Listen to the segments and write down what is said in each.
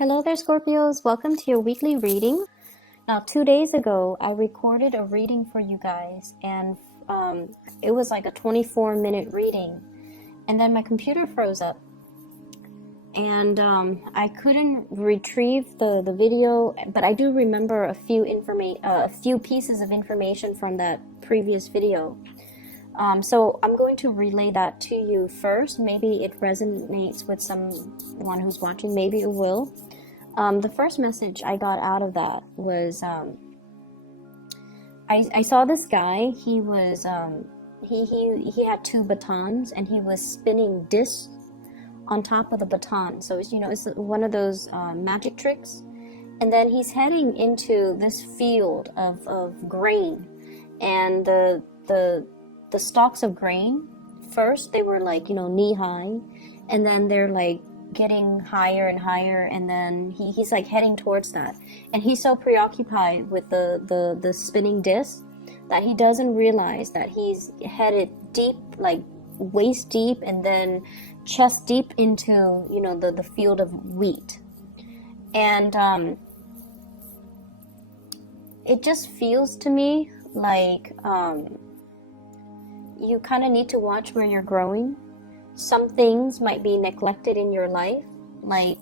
Hello there, Scorpios. Welcome to your weekly reading. Now, 2 days ago, I recorded a reading for you guys, and it was like a 24-minute reading. And then my computer froze up, and I couldn't retrieve the video, but I do remember a few pieces of information from that previous video. So I'm going to relay that to you first. Maybe it resonates with someone who's watching. Maybe it will. The first message I got out of that was I saw this guy. He was he had two batons, and he was spinning discs on top of the baton. So it's one of those magic tricks. And then he's heading into this field of grain, and the stalks of grain, first they were like knee high, and then they're like getting higher and higher, and then he's like heading towards that, and he's so preoccupied with the spinning disc that he doesn't realize that he's headed deep, like waist deep and then chest deep into the field of wheat. And it just feels to me like you kind of need to watch where you're growing. Some things might be neglected in your life, like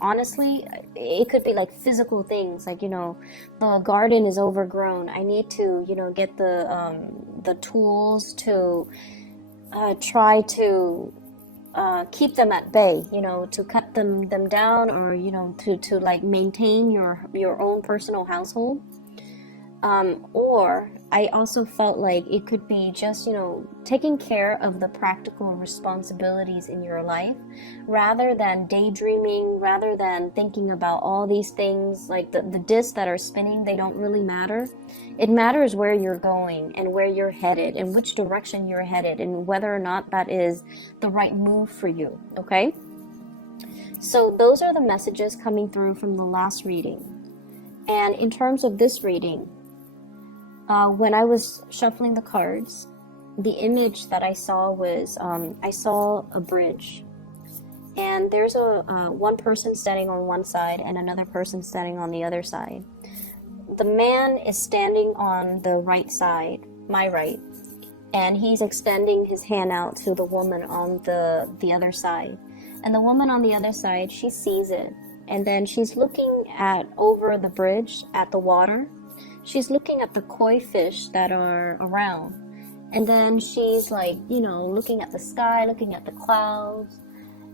honestly, it could be like physical things, like the garden is overgrown. I need to get the tools to try to keep them at bay, to cut them down, or to like maintain your own personal household. Or I also felt like it could be just, taking care of the practical responsibilities in your life, rather than daydreaming, rather than thinking about all these things, like the discs that are spinning. They don't really matter. It matters where you're going and where you're headed and which direction you're headed and whether or not that is the right move for you, okay? So those are the messages coming through from the last reading. And in terms of this reading, when I was shuffling the cards, the image that I saw was I saw a bridge, and there's one person standing on one side and another person standing on the other side. The man is standing on the right side, my right, and he's extending his hand out to the woman on the other side. And the woman on the other side, she sees it, and then she's looking over the bridge at the water. She's looking at the koi fish that are around, and then she's like, looking at the sky, looking at the clouds,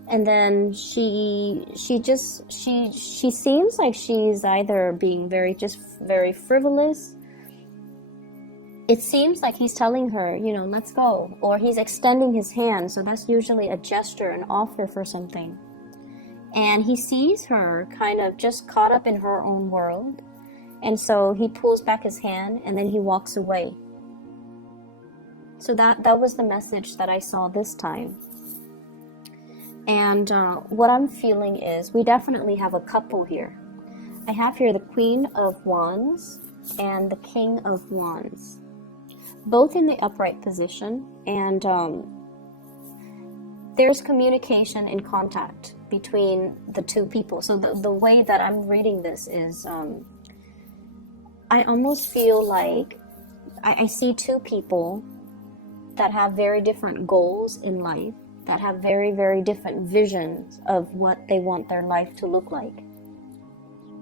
and then she seems like she's either being very frivolous. It seems like he's telling her, let's go, or he's extending his hand, so that's usually a gesture, an offer for something. And he sees her kind of just caught up in her own world. And so he pulls back his hand, and then he walks away. So that was the message that I saw this time. And what I'm feeling is we definitely have a couple here. I have here the Queen of Wands and the King of Wands, both in the upright position. And there's communication and contact between the two people. So the way that I'm reading this is I almost feel like I see two people that have very different goals in life, that have very, very different visions of what they want their life to look like.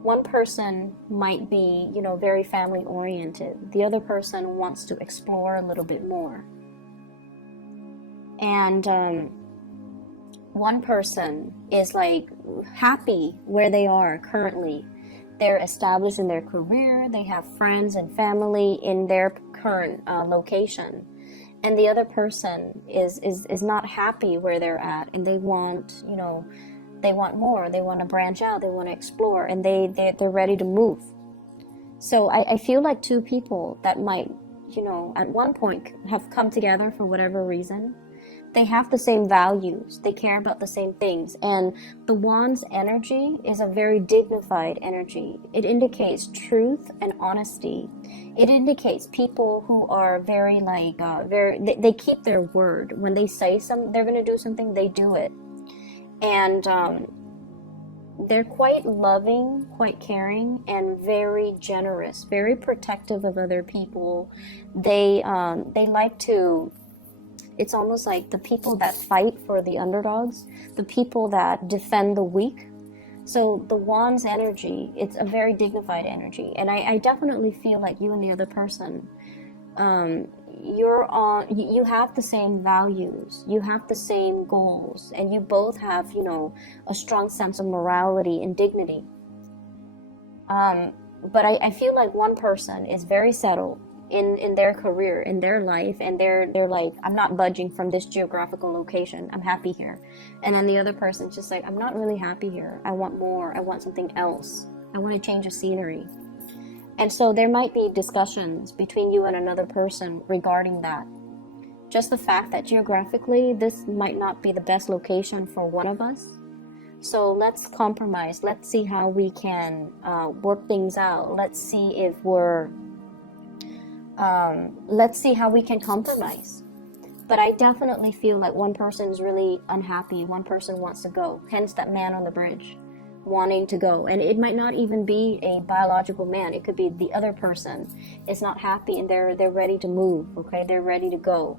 One person might be, very family oriented. The other person wants to explore a little bit more. And one person is like happy where they are currently. They're established in their career, they have friends and family in their current location. And the other person is not happy where they're at, and they want, they want more, they want to branch out, they want to explore, and they're ready to move. So I feel like two people that might, at one point have come together for whatever reason. They have the same values. They care about the same things. And the Wand's energy is a very dignified energy. It indicates truth and honesty. It indicates people who are very they keep their word. When they say they're going to do something, they do it. And they're quite loving, quite caring, and very generous, very protective of other people. They like to, it's almost like the people that fight for the underdogs, the people that defend the weak. So the wand's energy, it's a very dignified energy. And I definitely feel like you and the other person, you have the same values, you have the same goals, and you both have, you know, a strong sense of morality and dignity. But I feel like one person is very settled in their career, in their life, and they're like, I'm not budging from this geographical location, I'm happy here. And then the other person's just like, I'm not really happy here, I want more, I want something else, I want to change the scenery. And so there might be discussions between you and another person regarding that. Just the fact that geographically this might not be the best location for one of us. So let's compromise. Let's see how we can work things out. Let's see if let's see how we can compromise. But I definitely feel like one person is really unhappy. One person wants to go. Hence that man on the bridge wanting to go. And it might not even be a biological man. It could be the other person is not happy and they're ready to move. Okay, they're ready to go.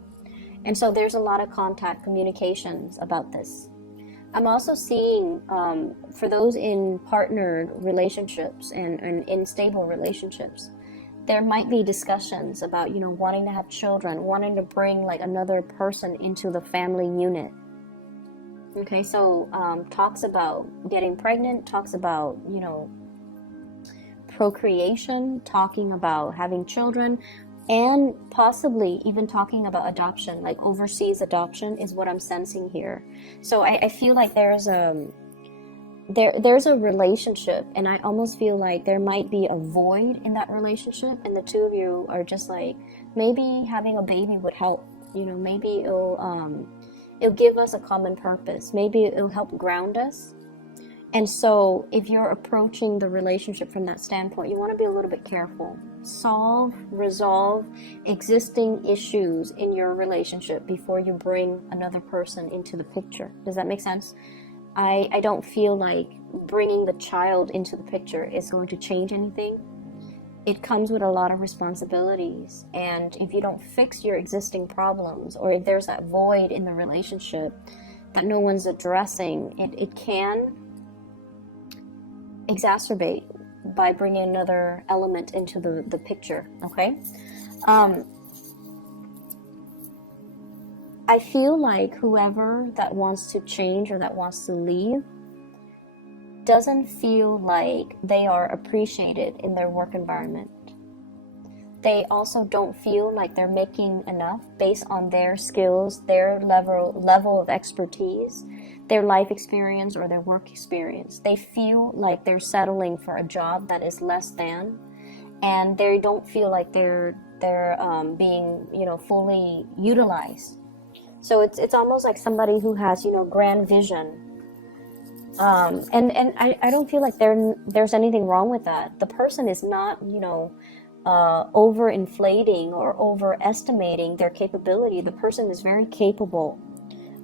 And so there's a lot of contact communications about this. I'm also seeing for those in partnered relationships and in stable relationships, there might be discussions about, you know, wanting to have children, wanting to bring like another person into the family unit. Okay, so talks about getting pregnant, talks about, you know, procreation, talking about having children, and possibly even talking about adoption, like overseas adoption is what I'm sensing here. So I feel like there's a relationship, and I almost feel like there might be a void in that relationship, and the two of you are just like, maybe having a baby would help, you know, maybe it'll give us a common purpose, maybe it'll help ground us. And so if you're approaching the relationship from that standpoint, you want to be a little bit careful. Resolve existing issues in your relationship before you bring another person into the picture. Does that make sense? I don't feel like bringing the child into the picture is going to change anything. It comes with a lot of responsibilities, and if you don't fix your existing problems, or if there's that void in the relationship that no one's addressing, it can exacerbate by bringing another element into the picture. Okay, I feel like whoever that wants to change or that wants to leave doesn't feel like they are appreciated in their work environment. They also don't feel like they're making enough based on their skills, their level of expertise, their life experience, or their work experience. They feel like they're settling for a job that is less than, and they don't feel like they're being, you know, fully utilized. So it's almost like somebody who has, you know, grand vision. And I don't feel like there's anything wrong with that. The person is not, you know, overinflating or overestimating their capability. The person is very capable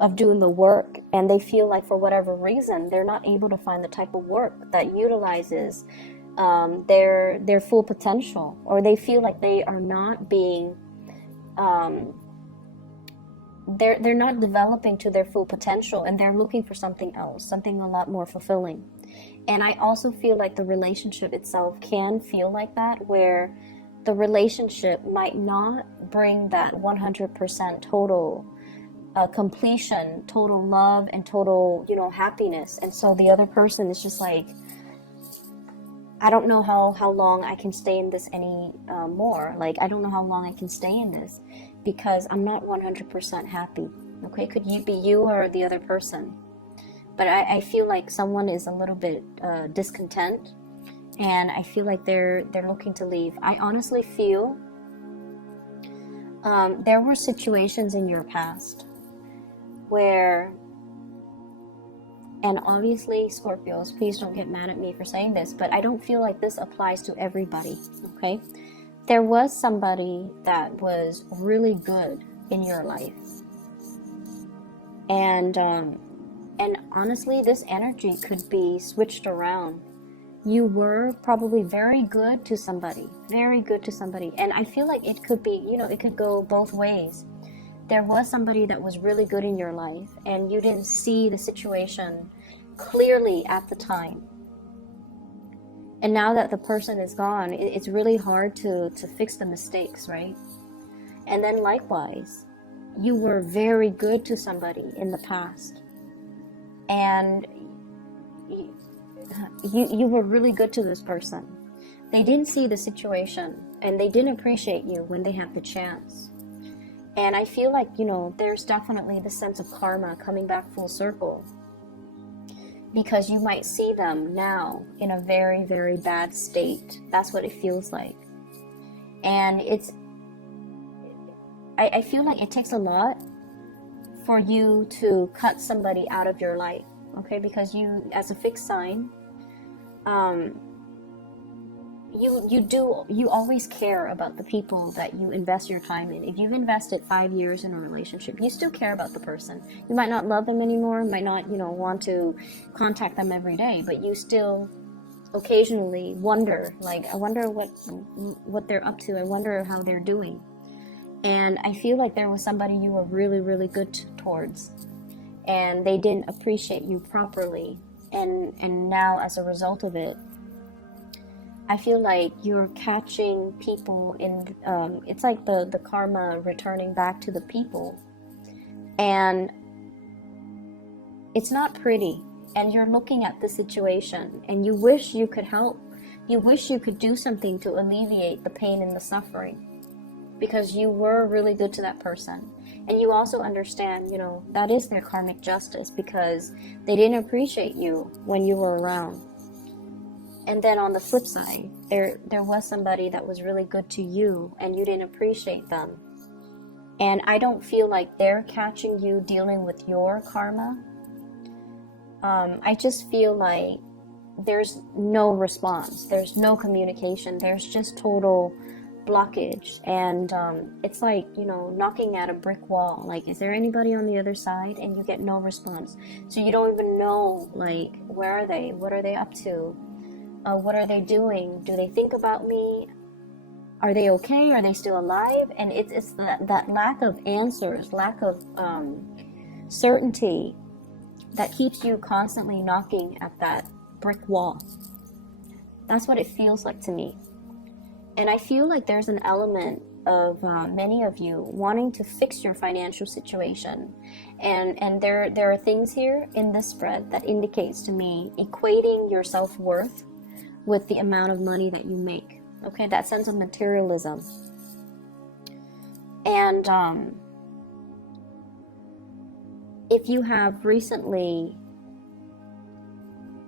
of doing the work, and they feel like for whatever reason they're not able to find the type of work that utilizes their full potential, or they feel like they are not being they're not developing to their full potential, and they're looking for something else, something a lot more fulfilling. And I also feel like the relationship itself can feel like that, where the relationship might not bring that 100% total completion, total love, and total, you know, happiness. And so the other person is just like, I don't know how long I can stay in this any more. Like, I don't know how long I can stay in this, because I'm not 100% happy. Okay, could you be you or the other person? But I feel like someone is a little bit discontent, and I feel like they're looking to leave. I honestly feel there were situations in your past where, and obviously Scorpios, please don't get mad at me for saying this, but I don't feel like this applies to everybody. Okay, there was somebody that was really good in your life, and And honestly, this energy could be switched around. You were probably very good to somebody, very good to somebody. And I feel like it could be, you know, it could go both ways. There was somebody that was really good in your life and you didn't see the situation clearly at the time. And now that the person is gone, it's really hard to fix the mistakes, right? And then likewise, you were very good to somebody in the past. And you were really good to this person. They didn't see the situation and they didn't appreciate you when they had the chance. And I feel like, you know, there's definitely the sense of karma coming back full circle, because you might see them now in a very, very bad state. That's what it feels like. And I feel like it takes a lot for you to cut somebody out of your life, okay? Because you, as a fixed sign, you always care about the people that you invest your time in. If you've invested 5 years in a relationship, you still care about the person. You might not love them anymore, might not, you know, want to contact them every day, but you still occasionally wonder, like, I wonder what they're up to. I wonder how they're doing. And I feel like there was somebody you were really, really good towards, and they didn't appreciate you properly. And now, as a result of it, I feel like you're catching people in, it's like the karma returning back to the people. And it's not pretty. And you're looking at the situation and you wish you could help. You wish you could do something to alleviate the pain and the suffering, because you were really good to that person. And you also understand, you know, that is their karmic justice, because they didn't appreciate you when you were around. And then on the flip side, there was somebody that was really good to you and you didn't appreciate them. And I don't feel like they're catching you dealing with your karma. I just feel like there's no response. There's no communication. There's just total blockage. And it's like, you know, knocking at a brick wall. Like, is there anybody on the other side? And you get no response. So you don't even know, like, where are they? What are they up to? What are they doing? Do they think about me? Are they okay? Are they still alive? And it's that lack of answers, lack of certainty that keeps you constantly knocking at that brick wall. That's what it feels like to me. And I feel like there's an element of many of you wanting to fix your financial situation. And there are things here in this spread that indicates to me equating your self-worth with the amount of money that you make. Okay, that sense of materialism. And if you have recently,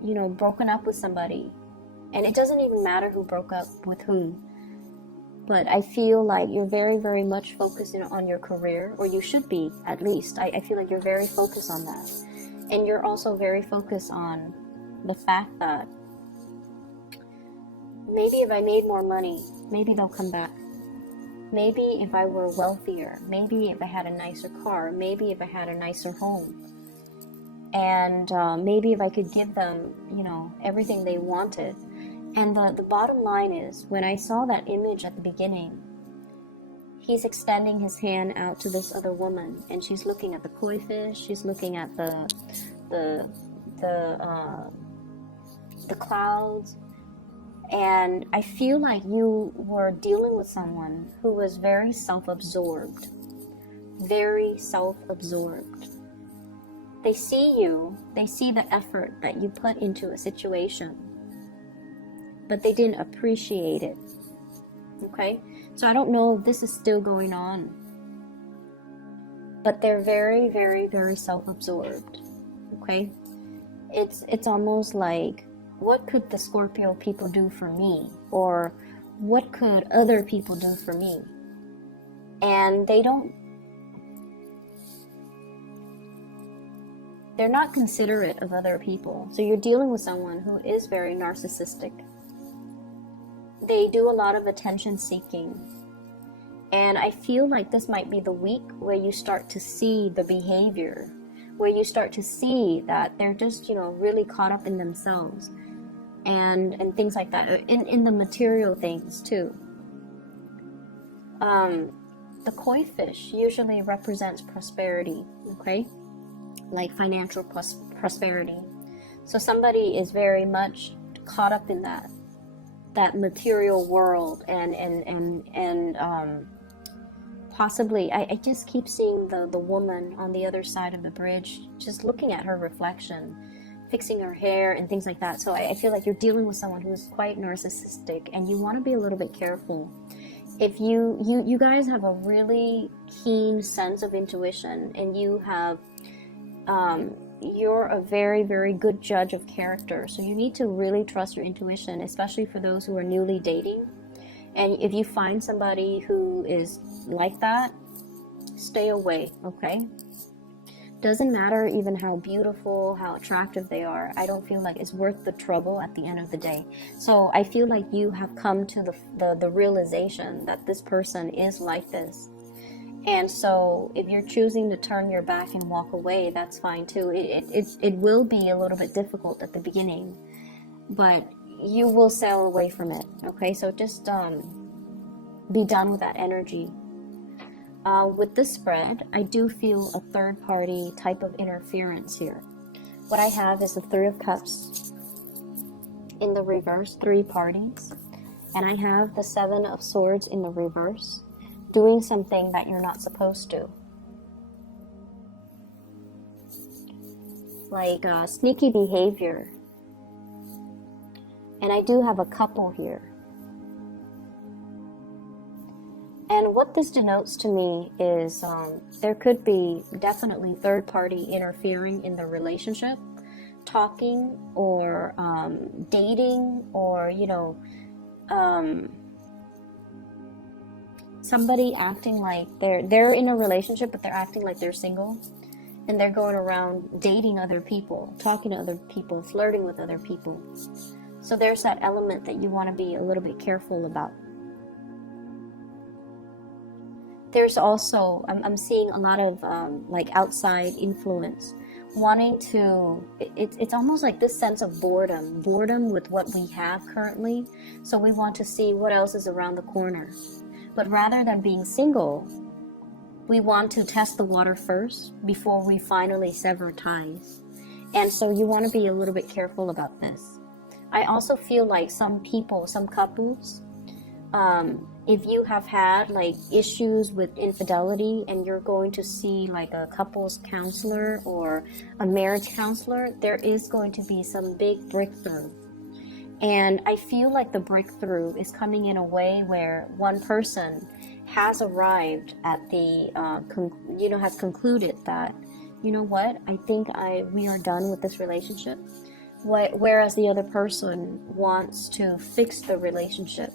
you know, broken up with somebody, and it doesn't even matter who broke up with whom, but I feel like you're very, very much focused on your career, or you should be, at least. I feel like you're very focused on that. And you're also very focused on the fact that maybe if I made more money, maybe they'll come back. Maybe if I were wealthier, maybe if I had a nicer car, maybe if I had a nicer home, and maybe if I could give them, you know, everything they wanted. And the bottom line is, when I saw that image at the beginning, he's extending his hand out to this other woman, and she's looking at the koi fish, she's looking at the clouds. And I feel like you were dealing with someone who was very self-absorbed. Very self-absorbed. They see you, they see the effort that you put into a situation, but they didn't appreciate it. Okay? So I don't know if this is still going on, but they're very, very, very self-absorbed. Okay? It's almost like, what could the Scorpio people do for me? Or what could other people do for me? And they're not considerate of other people. So you're dealing with someone who is very narcissistic. They do a lot of attention seeking. And I feel like this might be the week where you start to see the behavior, where you start to see that they're just, you know, really caught up in themselves and things like that, in the material things too. The koi fish usually represents prosperity, okay? Like financial prosperity. So somebody is very much caught up in that material world, and possibly, I just keep seeing the woman on the other side of the bridge, just looking at her reflection, fixing her hair and things like that. So I feel like you're dealing with someone who's quite narcissistic, and you want to be a little bit careful. If you guys have a really keen sense of intuition, and you have, you're a very, very good judge of character. So you need to really trust your intuition, especially for those who are newly dating. And if you find somebody who is like that, stay away, okay? Doesn't matter even how beautiful, how attractive they are. I don't feel like it's worth the trouble at the end of the day. So I feel like you have come to the realization that this person is like this. And so if you're choosing to turn your back and walk away, that's fine too. It will be a little bit difficult at the beginning, but you will sail away from it, okay? So just be done with that energy. With this spread, I do feel a third party type of interference here. What I have is the Three of Cups in the reverse, 3 parties. And I have the Seven of Swords in the reverse, doing something that you're not supposed to. Like sneaky behavior. And I do have a couple here. And what this denotes to me is there could be definitely third party interfering in the relationship, talking or dating, or, you know, somebody acting like they're in a relationship, but they're acting like they're single, and they're going around dating other people, talking to other people, flirting with other people. So there's that element that you want to be a little bit careful about. There's also, I'm seeing a lot of like outside influence, wanting to, it's almost like this sense of boredom with what we have currently. So we want to see what else is around the corner. But rather than being single, we want to test the water first before we finally sever ties. And so you want to be a little bit careful about this. I also feel like some people, some couples, if you have had like issues with infidelity and you're going to see like a couples counselor or a marriage counselor, there is going to be some big breakthrough. And I feel like the breakthrough is coming in a way where one person has arrived at the, has concluded that, you know what, I think we are done with this relationship. Whereas the other person wants to fix the relationship.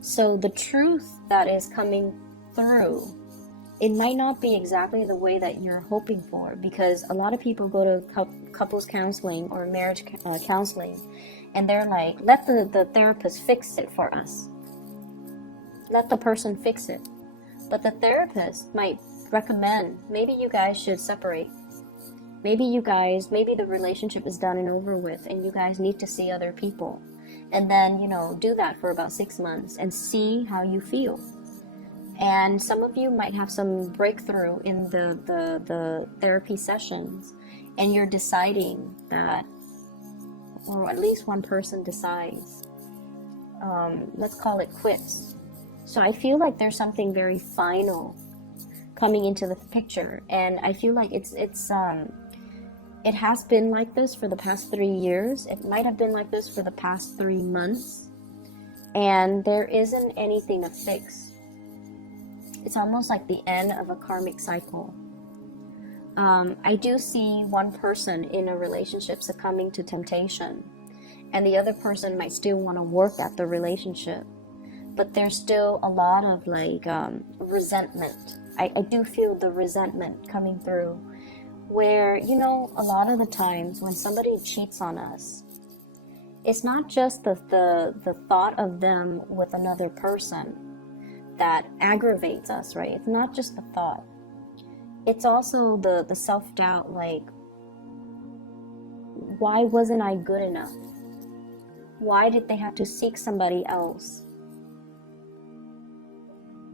So the truth that is coming through, it might not be exactly the way that you're hoping for, because a lot of people go to couples counseling or marriage counseling, and they're like, let the therapist fix it for us. Let the person fix it. But the therapist might recommend, maybe you guys should separate. Maybe the relationship is done and over with, and you guys need to see other people. And then, do that for about 6 months and see how you feel. And some of you might have some breakthrough in the therapy sessions, and you're deciding that, or at least one person decides, let's call it quits. So I feel like there's something very final coming into the picture, and I feel like it has been like this for the past 3 years. It might have been like this for the past 3 months. And there isn't anything to fix. It's almost like the end of a karmic cycle. I do see one person in a relationship succumbing to temptation. And the other person might still want to work at the relationship. But there's still a lot of resentment. I do feel the resentment coming through. Where, a lot of the times when somebody cheats on us, it's not just the thought of them with another person that aggravates us, right? It's not just the thought. it's also the self-doubt, like, why wasn't I good enough? Why did they have to seek somebody else?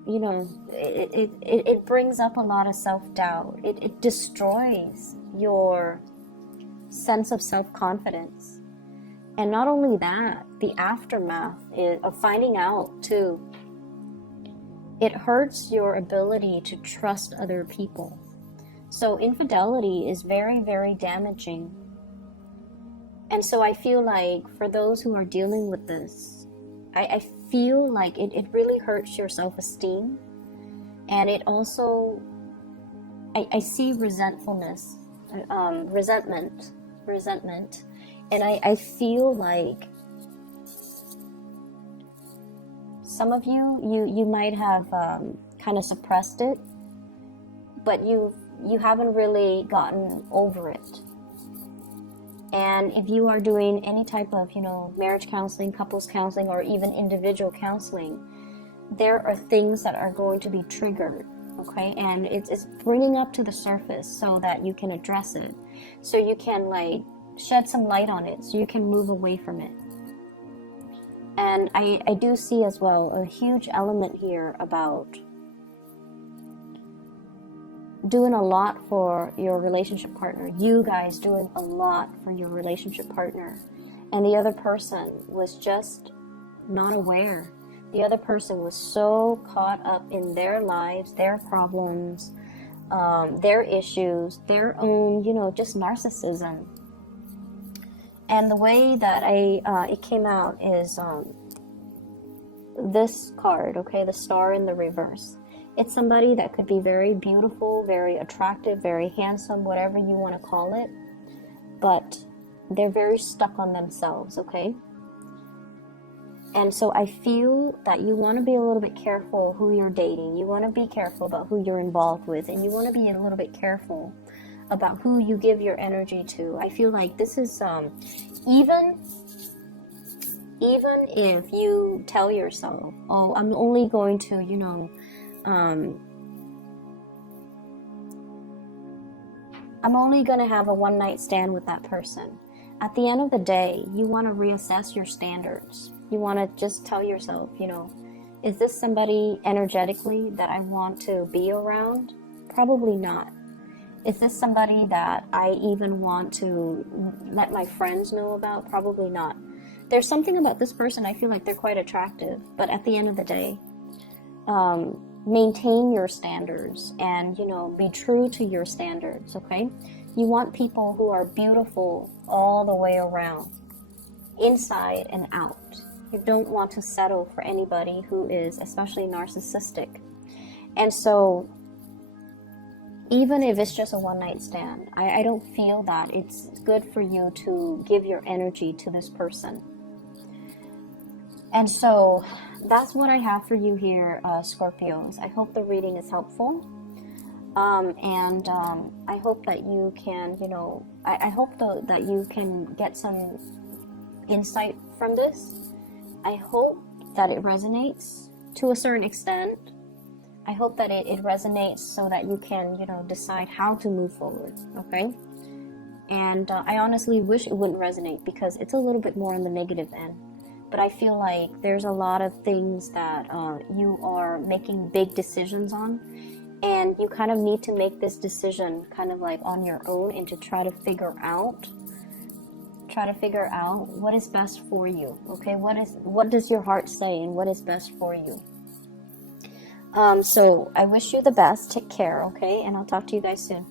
You know, it brings up a lot of self-doubt. It destroys your sense of self-confidence. And not only that, the aftermath of finding out too, it hurts your ability to trust other people. So infidelity is very, very damaging. And so I feel like for those who are dealing with this, I feel like it really hurts your self-esteem. And it also, I see resentfulness, resentment. And I feel like some of you might have kind of suppressed it, but you haven't really gotten over it. And if you are doing any type of, you know, marriage counseling, couples counseling, or even individual counseling, there are things that are going to be triggered, okay? And it's bringing up to the surface so that you can address it, so you can, like, shed some light on it, so you can move away from it. And I do see as well a huge element here about doing a lot for your relationship partner. You guys doing a lot for your relationship partner. And the other person was just not aware. The other person was so caught up in their lives, their problems, their issues, their own, you know, just narcissism. And the way that it came out is this card, okay, the star in the reverse. It's somebody that could be very beautiful, very attractive, very handsome, whatever you want to call it, but they're very stuck on themselves, okay? And so I feel that you want to be a little bit careful who you're dating. You want to be careful about who you're involved with, and you want to be a little bit careful about who you give your energy to. I feel like this is even if you tell yourself, oh, I'm only going to, you know, I'm only going to have a one-night stand with that person. At the end of the day, you want to reassess your standards. You want to just tell yourself, you know, is this somebody energetically that I want to be around? Probably not. Is this somebody that I even want to let my friends know about? Probably not. There's something about this person, I feel like they're quite attractive, but at the end of the day, maintain your standards and, you know, be true to your standards, okay? You want people who are beautiful all the way around, inside and out. You don't want to settle for anybody who is especially narcissistic. And so even if it's just a one-night stand, I don't feel that it's good for you to give your energy to this person. And so that's what I have for you here, Scorpios. I hope the reading is helpful. And I hope that you can, you know, I hope that you can get some insight from this. I hope that it resonates to a certain extent. I hope that it resonates so that you can, you know, decide how to move forward, okay? And I honestly wish it wouldn't resonate because it's a little bit more on the negative end. But I feel like there's a lot of things that you are making big decisions on, and you kind of need to make this decision kind of like on your own and to try to figure out what is best for you, okay? What does your heart say and what is best for you? So I wish you the best. Take care, okay? And I'll talk to you guys soon.